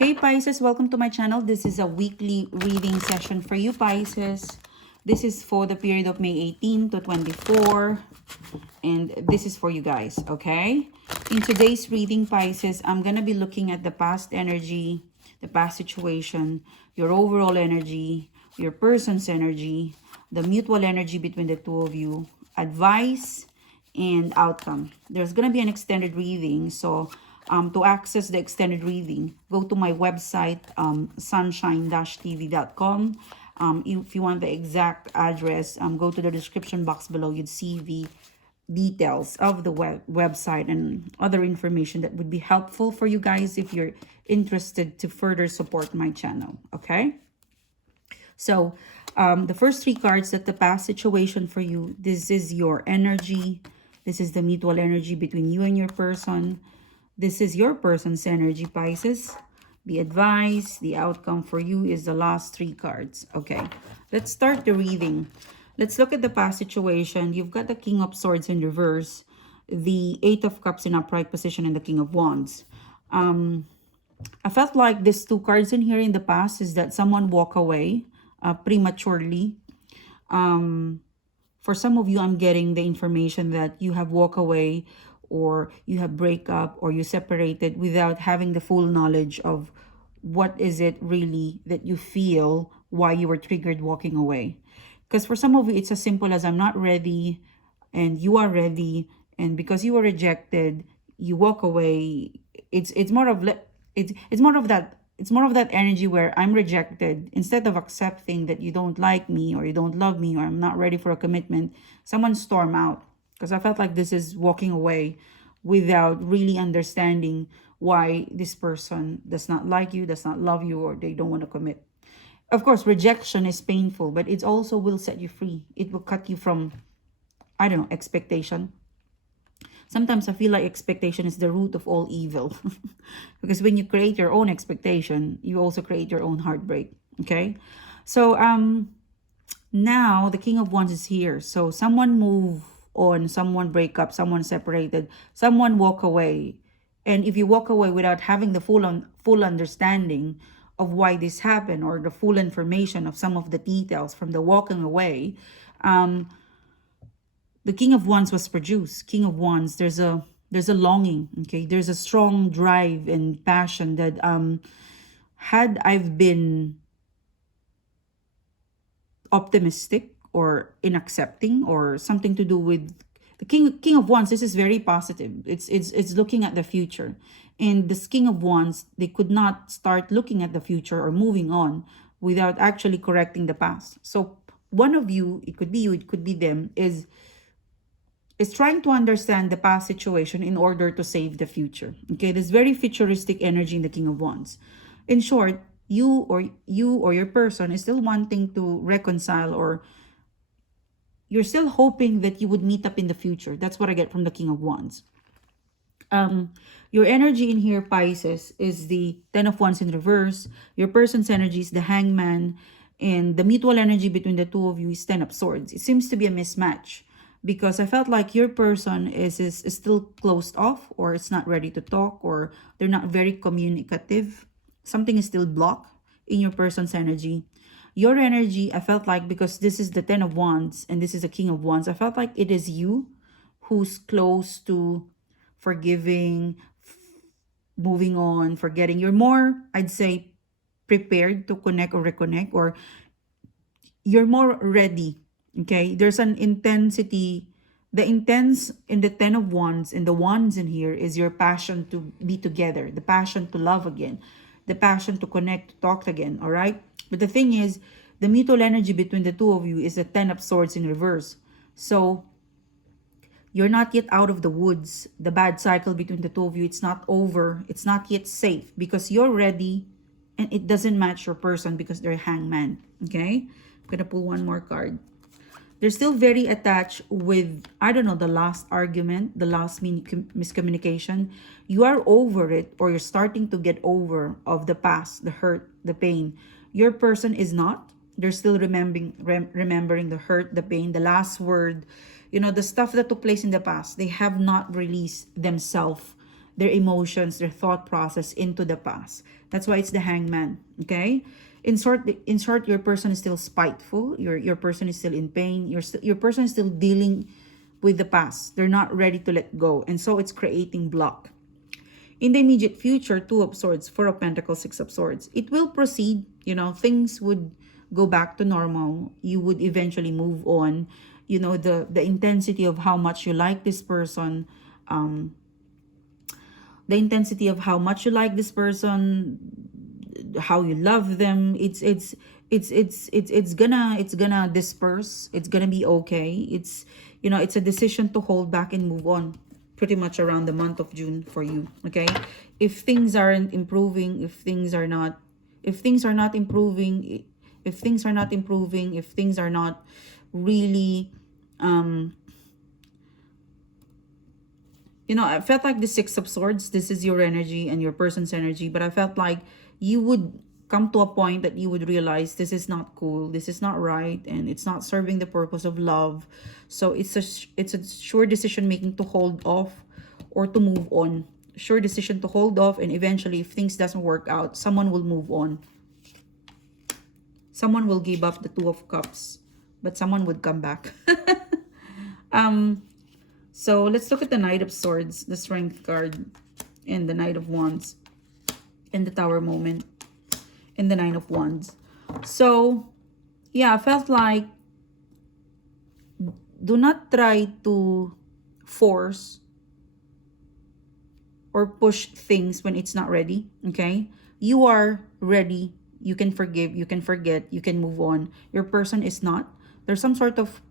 Hey Pisces, welcome to my channel. This is a weekly reading session for you Pisces. This is for the period of May 18 to 24. And this is for you guys, okay? In today's reading Pisces, I'm going to be looking at the past energy, the past situation, your overall energy, your person's energy, the mutual energy between the two of you, advice, and outcome. There's going to be an extended reading, so to access the extended reading, go to my website, sunshine-tv.com. If you want the exact address, go to the description box below. You'd see the details of the website and other information that would be helpful for you guys if you're interested to further support my channel, okay? So the first three cards, that the past situation for you, this is your energy. This is the mutual energy between you and your person. This is your person's energy, Pisces. The advice, the outcome for you is the last three cards. Okay, let's start the reading. Let's look at the past situation. You've got the King of Swords in reverse, the Eight of Cups in upright position, and the King of Wands. I felt like these two cards in here in the past is that someone walk away prematurely. For some of you, I'm getting the information that you have walked away, or you have break up, or you separated without having the full knowledge of what is it really that you feel, why you were triggered walking away. Because for some of you, it's as simple as I'm not ready and you are ready, and because you were rejected, you walk away. It's more of that energy where I'm rejected. Instead of accepting that you don't like me or you don't love me or I'm not ready for a commitment, someone storm out. Because I felt like this is walking away without really understanding why this person does not like you, does not love you, or they don't want to commit. Of course, rejection is painful, but it also will set you free. It will cut you from, I don't know, expectation. Sometimes I feel like expectation is the root of all evil. Because when you create your own expectation, you also create your own heartbreak. Okay? So now the King of Wands is here. So someone move on, someone break up, someone separated, someone walk away. And if you walk away without having the full understanding of why this happened, or the full information of some of the details from the walking away, the King of Wands was produced. King of Wands, there's a longing, okay? There's a strong drive and passion that had I've been optimistic or in accepting, or something to do with the King of Wands, this is very positive. It's looking at the future. And this King of Wands, they could not start looking at the future or moving on without actually correcting the past. So one of you, it could be you, it could be them, is trying to understand the past situation in order to save the future. Okay, there's very futuristic energy in the King of Wands. In short, you or your person is still wanting to reconcile, or you're still hoping that you would meet up in the future. That's what I get from the King of Wands. Your energy in here, Pisces, is the Ten of Wands in reverse. Your person's energy is the Hangman. And the mutual energy between the two of you is Ten of Swords. It seems to be a mismatch, because I felt like your person is still closed off, or it's not ready to talk, or they're not very communicative. Something is still blocked in your person's energy. Your energy, I felt like, because this is the Ten of Wands and this is the King of Wands, I felt like it is you who's close to forgiving, moving on, forgetting. You're more, I'd say, prepared to connect or reconnect, or you're more ready. Okay, there's an intensity. The intense in the Ten of Wands and the Wands in here is your passion to be together, the passion to love again, the passion to connect, to talk again. All right. But the thing is, the mutual energy between the two of you is the Ten of Swords in reverse. So you're not yet out of the woods. The bad cycle between the two of you, it's not over. It's not yet safe, because you're ready and it doesn't match your person because they're Hangman. Okay. I'm going to pull one more card. They're still very attached with, I don't know, the last argument, the last miscommunication. You are over it, or you're starting to get over of the past, the hurt, the pain. Your person is not. They're still remembering the hurt, the pain, the last word, the stuff that took place in the past. They have not released themselves. their emotions, their thought process into the past. That's why it's the Hangman. Okay. In short, your person is still spiteful. Your person is still in pain. Your person is still dealing with the past. They're not ready to let go, and so it's creating block. In the immediate future, Two of Swords, Four of Pentacles, Six of Swords. It will proceed. Things would go back to normal. You would eventually move on. The intensity of how much you like this person, the intensity of how much you like this person, how you love them, it's gonna disperse. It's gonna be okay. It's a decision to hold back and move on, pretty much around the month of June for you. Okay, if things aren't improving, if things are not improving, if things are not really I felt like the Six of Swords, this is your energy and your person's energy, but I felt like you would come to a point that you would realize this is not cool, this is not right, and it's not serving the purpose of love. So it's a sure decision making to hold off or to move on. Sure decision to hold off, and eventually if things doesn't work out, someone will move on. Someone will give up the Two of Cups, but someone would come back. So let's look at the Knight of Swords, the Strength card, and the Knight of Wands, and the Tower moment, and the Nine of Wands. So, yeah, I felt like do not try to force or push things when it's not ready, okay? You are ready. You can forgive, you can forget, you can move on. Your person is not. There's some sort of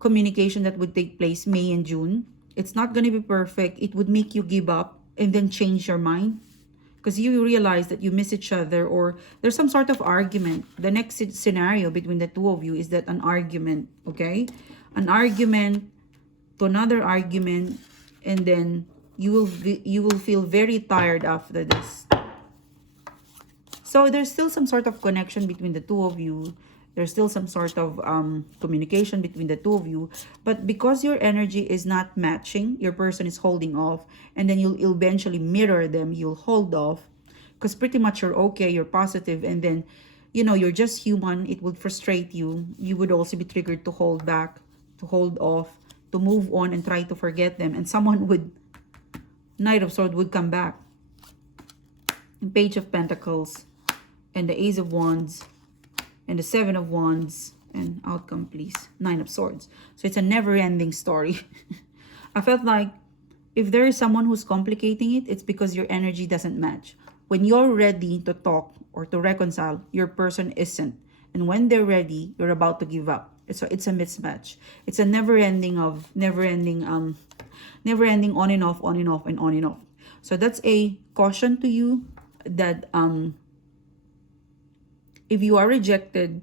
communication that would take place May and June. It's not going to be perfect. It would make you give up and then change your mind because you realize that you miss each other, or there's some sort of argument. The next scenario between the two of you is that an argument, okay? An argument to another argument, and then you will feel very tired after this. So there's still some sort of connection between the two of you. There's still some sort of communication between the two of you. But because your energy is not matching, your person is holding off. And then you'll eventually mirror them. You'll hold off. Because pretty much you're okay, you're positive. And then, you're just human. It would frustrate you. You would also be triggered to hold back, to hold off, to move on and try to forget them. And someone would, Knight of Swords would come back. Page of Pentacles. And the Ace of Wands. And the Seven of Wands, and outcome, please. Nine of Swords. So it's a never-ending story. I felt like if there is someone who's complicating it, it's because your energy doesn't match. When you're ready to talk or to reconcile, your person isn't. And when they're ready, you're about to give up. So it's a mismatch. It's a never-ending on and off, on and off, and on and off. So that's a caution to you that if you are rejected,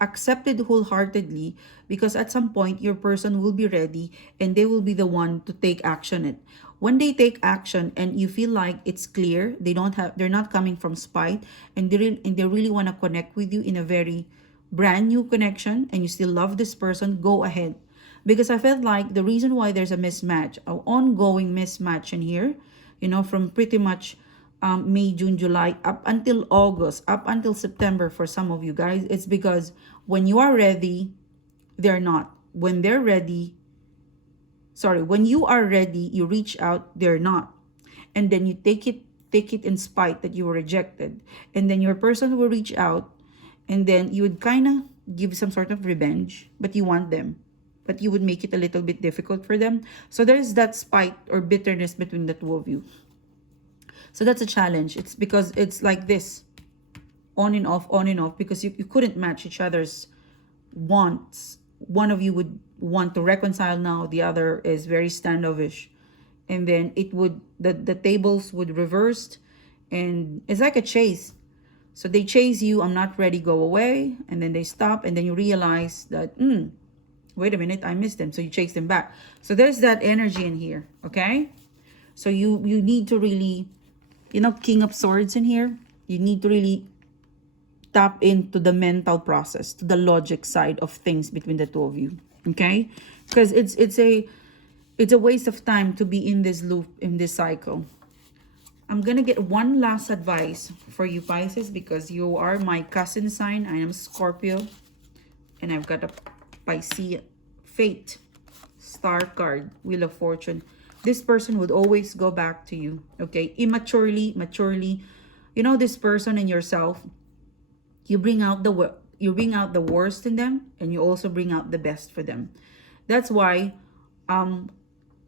accept it wholeheartedly, because at some point your person will be ready and they will be the one to take action. When they take action and you feel like it's clear, they're not coming from spite, and they really want to connect with you in a very brand new connection, and you still love this person, go ahead. Because I felt like the reason why there's a mismatch, an ongoing mismatch in here, from pretty much May, June, July, up until August, up until September for some of you guys, it's because when you are ready, they're not. When you are ready, you reach out, they're not. And then you take it in spite that you were rejected. And then your person will reach out, and then you would kind of give some sort of revenge, but you want them. But you would make it a little bit difficult for them. So there's that spite or bitterness between the two of you. So that's a challenge. It's because it's like this, on and off, because you couldn't match each other's wants. One of you would want to reconcile now, the other is very standoffish. And then the tables would reverse, and it's like a chase. So they chase you, I'm not ready, go away, and then they stop, and then you realize that, wait a minute, I missed them. So you chase them back. So there's that energy in here, okay? So you need to really, King of Swords in here, you need to really tap into the mental process, to the logic side of things between the two of you, okay? Because it's It's a waste of time to be in this loop, in this cycle. I'm gonna get one last advice for you Pisces, because you are my cousin sign. I am Scorpio, and I've got a Pisces fate star card, Wheel of Fortune. This person would always go back to you, okay? Immaturely, maturely. You know, this person and yourself, you bring out the worst in them, and you also bring out the best for them. That's why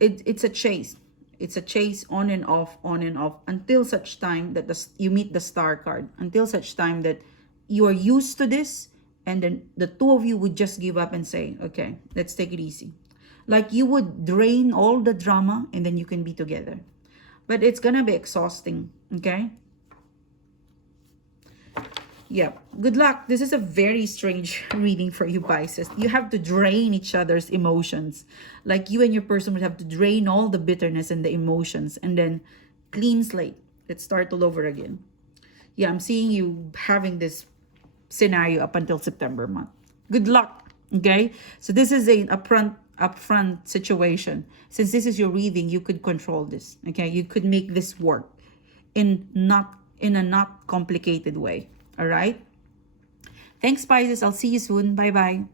it's a chase. It's a chase, on and off, until such time that you meet the star card, until such time that you are used to this, and then the two of you would just give up and say, okay, let's take it easy. Like you would drain all the drama, and then you can be together. But it's gonna be exhausting, okay? Yeah, good luck. This is a very strange reading for you Pisces. You have to drain each other's emotions. Like you and your person would have to drain all the bitterness and the emotions, and then clean slate. Let's start all over again. Yeah, I'm seeing you having this scenario up until September month. Good luck, okay? So this is an upfront situation. Since this is your reading, you could control this, okay? You could make this work in a not complicated way. All right. Thanks, Pisces. I'll see you soon. Bye-bye.